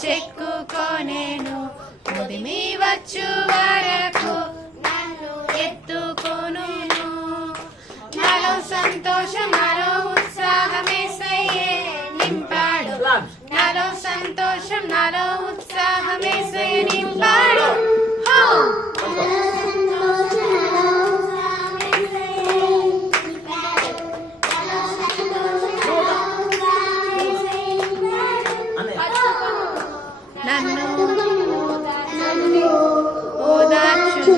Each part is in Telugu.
చెక్కుకొనేను ముదిమి వచ్చు వరకు నన్ను ఎత్తుకొను నాలో సంతోషం నాలో ఉత్సాహమేసయ్యే నింపాడు నాలో సంతోషం నాలో ఉత్సాహమేసయ్యే నింపాడు నన్ను ఓదార్చు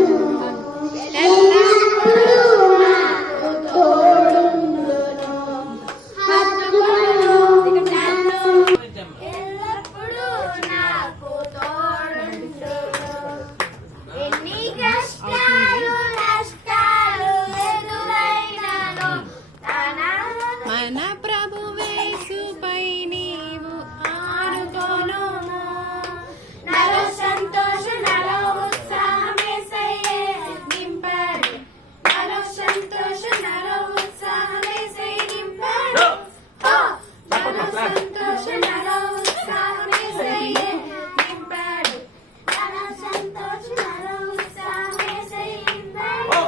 ఎల్లప్పుడూ నాకు తోడుండు ఎన్ని కష్టాలు నష్టాలు ఎదురైనను మన ప్రభువేసుపై నీవు ఆడుకోను నాలో సంతోషం నాలో ఉత్సాహమేసయ్యే నింపాడు నాలో సంతోషం నాలో ఉత్సాహమేసయ్యే నింపాడు నాలో సంతోషం నాలో ఉత్సాహమేసయ్యే నింపాడు నాలో సంతోషం నాలో ఉత్సాహమేసయ్యే నింపాడు